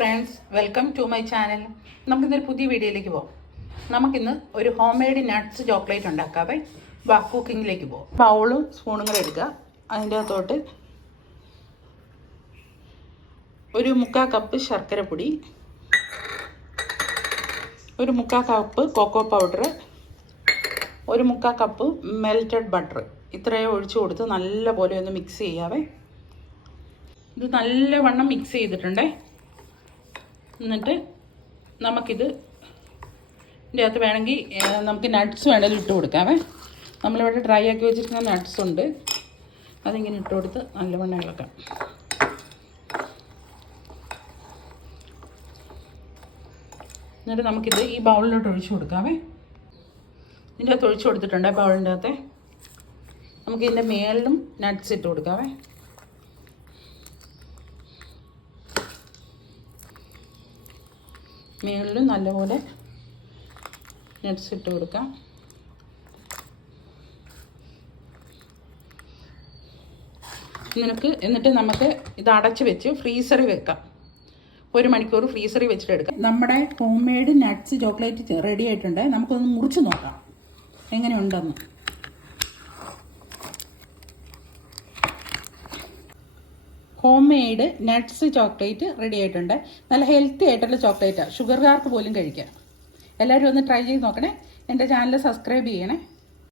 Friends, welcome to my channel. നമുക്കിന്നൊരു പുതിയ വീഡിയോയിലേക്ക് പോകാം. നമുക്കിന്ന് ഒരു ഹോം മെയ്ഡ് നട്ട്സ് ചോക്ലേറ്റ് ഉണ്ടാക്കാവേ. വാ, കുക്കിങ്ങിലേക്ക് പോകാം. ബൗളും സ്പൂണും കൂടെ എടുക്കുക. അതിൻ്റെ അകത്തോട്ട് ഒരു 1/4 കപ്പ് ശർക്കരപ്പൊടി, ഒരു 1/4 കപ്പ് കൊക്കോ പൗഡർ, ഒരു 1/4 കപ്പ് മെൽറ്റഡ് ബട്ടർ, ഇത്രയും ഒഴിച്ചു കൊടുത്ത് നല്ലപോലെ ഒന്ന് മിക്സ് ചെയ്യാവേ. ഇത് നല്ലവണ്ണം മിക്സ് ചെയ്തിട്ടുണ്ടേ. എന്നിട്ട് നമുക്കിത് ഇതിൻ്റെ അകത്ത് വേണമെങ്കിൽ നമുക്ക് നട്ട്സ് വേണമെങ്കിൽ ഇട്ട് കൊടുക്കാവേ. നമ്മളിവിടെ ഡ്രൈ ആക്കി വെച്ചിരിക്കുന്ന നട്ട്സ് ഉണ്ട്, അതിങ്ങനെ ഇട്ട് കൊടുത്ത് നല്ലവണ്ണം ഇളക്കാം. എന്നിട്ട് നമുക്കിത് ഈ ബൗളിലോട്ട് ഒഴിച്ചു കൊടുക്കാവേ. ഇതിൻ്റെ അകത്ത് ഒഴിച്ചു കൊടുത്തിട്ടുണ്ട് ബൗളിൻ്റെ അകത്തെ. നമുക്ക് ഇതിൻ്റെ മേളിലും നട്ട്സ് ഇട്ട് കൊടുക്കാവേ. മേളിലും നല്ലപോലെ നട്ട്സ് ഇട്ട് കൊടുക്കാം. എന്നിട്ട് നമുക്ക് ഇത് അടച്ച് വെച്ച് ഫ്രീസറിൽ വെക്കാം. 1 മണിക്കൂർ ഫ്രീസറിൽ വെച്ചിട്ട് എടുക്കാം. നമ്മുടെ home made nuts chocolate ready ആയിട്ടുണ്ട്. നമുക്കൊന്ന് മുറിച്ച് നോക്കാം എങ്ങനെയുണ്ടെന്ന്. Home made nuts chocolate ready ആയിട്ടുണ്ട്. നല്ല ഹെൽത്തി ആയിട്ടുള്ള ചോക്ലേറ്റാണ്, ഷുഗർകാർക്ക് പോലും കഴിക്കാം. എല്ലാവരും ഒന്ന് ട്രൈ ചെയ്ത് നോക്കണേ. എൻ്റെ ചാനൽ സബ്സ്ക്രൈബ് ചെയ്യണേ.